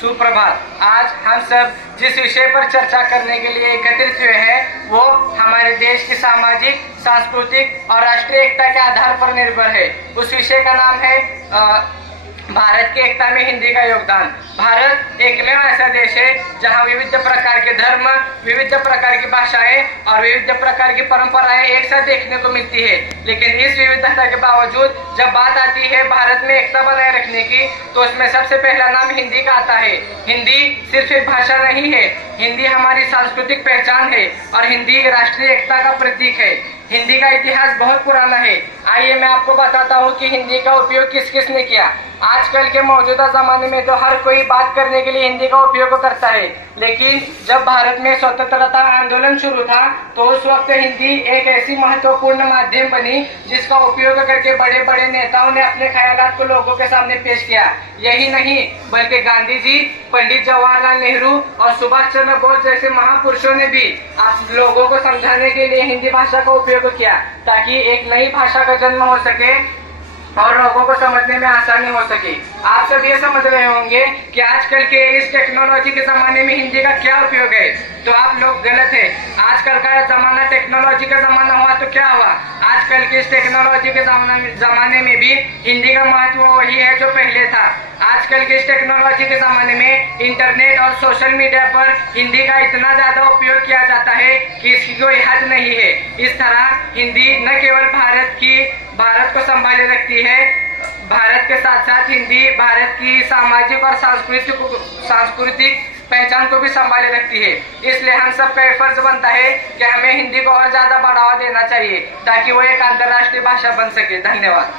सुप्रभात। आज हम सब जिस विषय पर चर्चा करने के लिए एकत्रित हुए हैं वो हमारे देश की सामाजिक, सांस्कृतिक और राष्ट्रीय एकता के आधार पर निर्भर है। उस विषय का नाम है भारत की एकता में हिंदी का योगदान। भारत एकमेव ऐसा देश है जहां विविध प्रकार के धर्म, विविध प्रकार की भाषाएं और विविध प्रकार की परंपराएं एक साथ देखने को मिलती है। लेकिन इस विविधता के बावजूद जब बात आती है भारत में एकता बनाए रखने की, तो उसमें सबसे पहला नाम हिंदी का आता है। हिंदी सिर्फ एक भाषा नहीं है, हिंदी हमारी सांस्कृतिक पहचान है और हिंदी राष्ट्रीय एकता का प्रतीक है। हिंदी का इतिहास बहुत पुराना है। आइए मैं आपको बताता हूँ कि हिंदी का उपयोग किस किस ने किया। आजकल के मौजूदा जमाने में तो हर कोई बात करने के लिए हिंदी का उपयोग करता है, लेकिन जब भारत में स्वतंत्रता आंदोलन शुरू था तो उस वक्त हिंदी एक ऐसी महत्वपूर्ण माध्यम बनी जिसका उपयोग करके बड़े बड़े नेताओं ने अपने ख्यालात को लोगों के सामने पेश किया। यही नहीं बल्कि गांधी जी, पंडित जवाहरलाल नेहरू और सुभाष चंद्र बोस जैसे महापुरुषों ने भी आप लोगों को समझाने के लिए हिंदी भाषा का उपयोग किया, ताकि एक नई भाषा का जन्म हो सके और लोगों को समझने में आसानी हो सके। आप सब ये समझ रहे होंगे कि आजकल के इस टेक्नोलॉजी के जमाने में हिंदी का क्या उपयोग है, तो आप लोग गलत है। आजकल का जमाना टेक्नोलॉजी का जमाना हुआ तो क्या हुआ, आजकल के इस टेक्नोलॉजी के जमाने में भी हिंदी का महत्व वही है जो पहले था। आजकल के इस टेक्नोलॉजी के जमाने में इंटरनेट और सोशल मीडिया पर हिंदी का इतना ज्यादा उपयोग किया जाता है कि इसकी कोई हद नहीं है। इस तरह हिंदी न केवल भारत को संभाले रखती है, भारत के साथ साथ हिंदी भारत की सामाजिक और सांस्कृतिक पहचान को भी संभाले रखती है। इसलिए हम सबका ये फर्ज बनता है कि हमें हिंदी को और ज्यादा बढ़ावा देना चाहिए ताकि वो एक अंतर्राष्ट्रीय भाषा बन सके। धन्यवाद।